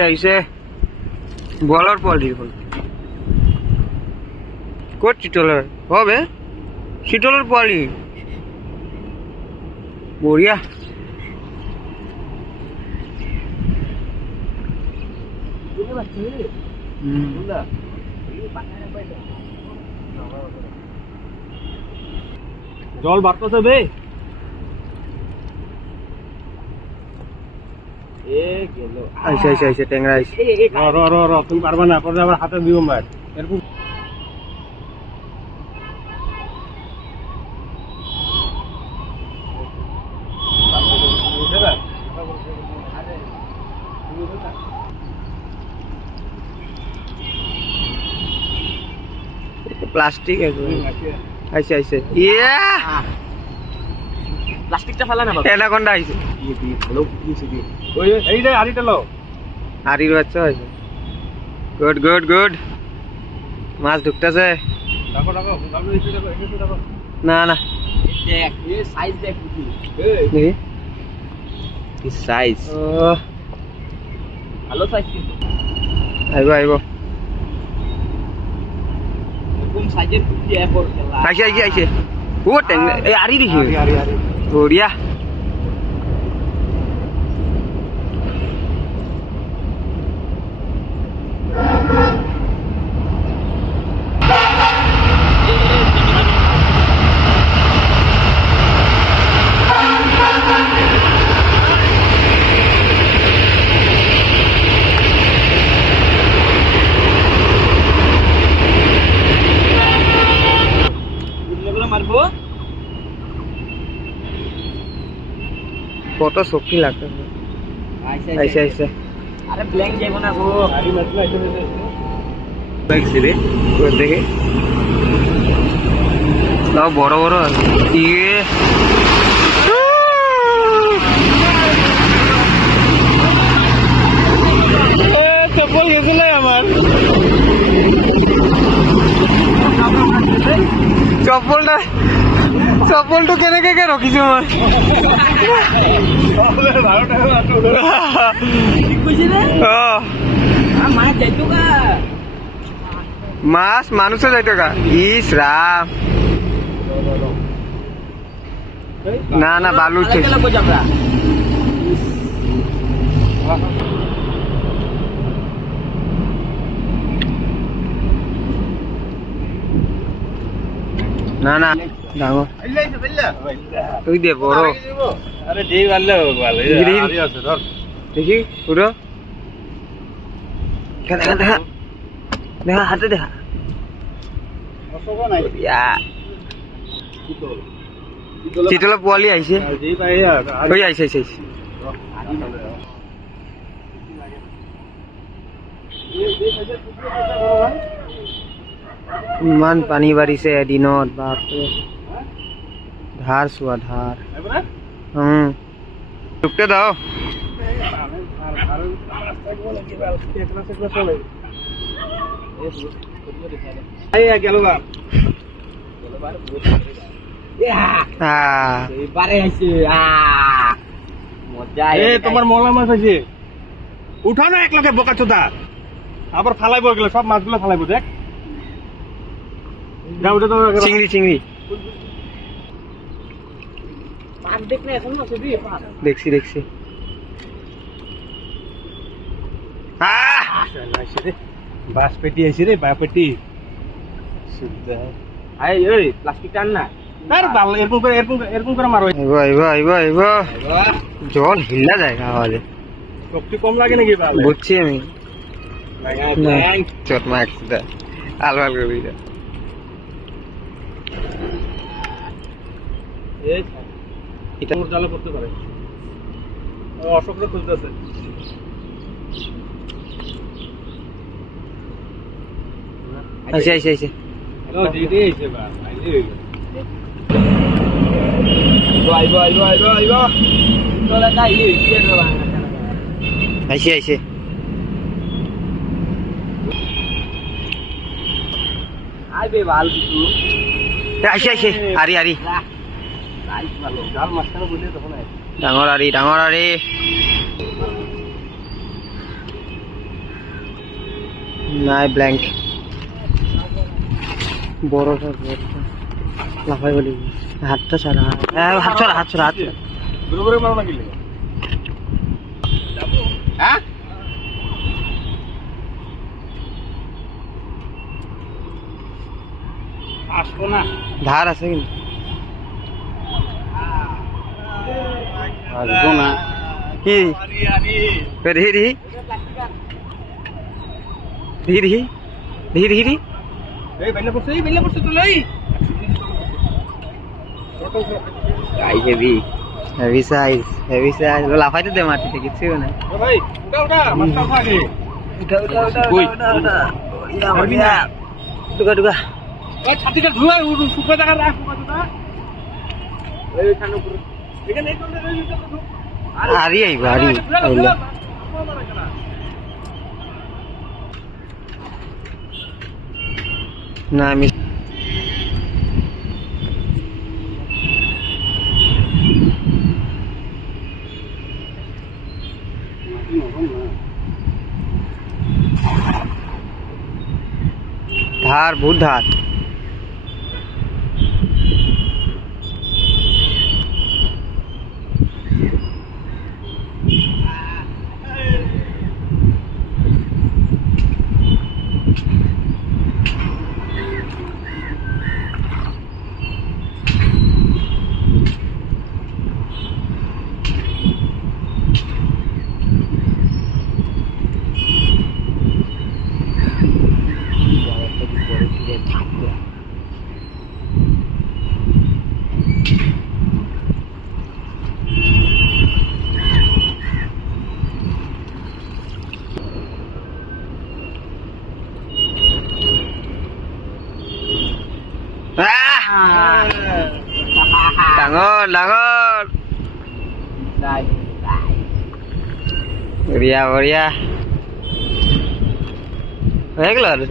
আহিছে বলৰ পোৱালি হ'ল ক'ত চিতলৰ হবে চিতলৰ পোৱালি বঢ়িয়া জল বাড়তেছে বে আইসে টেংরা আইসে তুমি পারবা না পরে আবার হাতে দিও মার এরকম প্লাস্টিক আইসে ইয়া প্লাস্টিকটা ফেলা না বাবা এনাকোন্ডা আইছে হ্যালো কিছে দি ওই এই রে আরিটা লো আরির বাচ্চা হইছে গুড মাছ ঢুকতেছে দেখো না দেখ এই সাইজ দেখ কি সাইজ ও ভালো সাইজ কিন্তু আইবো এরকম সাইজের পুঁটি এরপর আইছে ও টেং এই আরি দেখি আরি বড়িয়া মারবো কত শক্তি লাগতেছে আইসে আরে ব্ল্যাঙ্ক যাইবো না গো আরি মাছলা আইসে দেখছি রে ওই দেখে তাও বড় ইয়ে চপ্পল গেছিল আমার চপ্পলটো কেনেকে ৰখিছো মাছ মানুষে যাইতো গা ইস রাম না বালু না ডাঙর তুই দে বড় আরে দেই ভালো দেখি পুরো দেখা হাতে দেখা চিতলা পোৱালি আহিছে আইছে ইমান পানী বাঢ়িছে এদিনত বাপৰে ধাৰ চোৱা ধাৰ টুকতে দাও তোমার মলা মাছ আছে উঠা না এক লগে বোকা চোদা আবার ফালাইব গেলে সব মাছগুলো ফালাইব দেখ চিংড়ি দেখছি বাস পেটি আইছে রে বা পেটি প্লাস্টিক টান না এরকম করে মারো আইব জল হিল্লা জায়গা আওয়াজে শক্তি কম লাগে নাকি বুঝছি আমি চট মাছ আলবাল করবি এটা ওর জালে পড়তে পারে অশোকরা খুঁজতেছে আইছে আইছে আইছে দিদি আইছে বা আইছে আইবো আইবো আইবো আইবো তোরা কাই হইছে রে বা আইছে আইছে আইবে ভাল কিছু আইছে আইছে আরি আরি আইছে ভালো জাল মাছটা বলে তখন আইছে ডাঙৰ আৰি নাই ব্ল্যাঙ্ক বড় লাফাই বলি হাতটা ছাড়া হাত ছড়া হাত ছড়া হাত বরাবর মারো না গিলে হ্যাঁ আসবো না ধার আছে কিন্তু আসবো না কি ধীরি ধীরি ধীরি ধীরি এই বেলে পড়ছে তো লই আই হেভি হেভি সাইজ লাফাইতে দে মাটিতে কিছু না ভাই উঠা মাছটা থাকে কই ঢুকা ঢুকা ওই ছাতিটা ধুয়া শুকনো জায়গা রাখ শুকনো এই খানো পুরো এখানে এই কোণে আরি আইব আরি আইলে না আমি ধার বহুত ধার ডাঙৰ ডাঙৰ বঢ়িয়া বঢ়িয়া হৈ গ'ল আৰু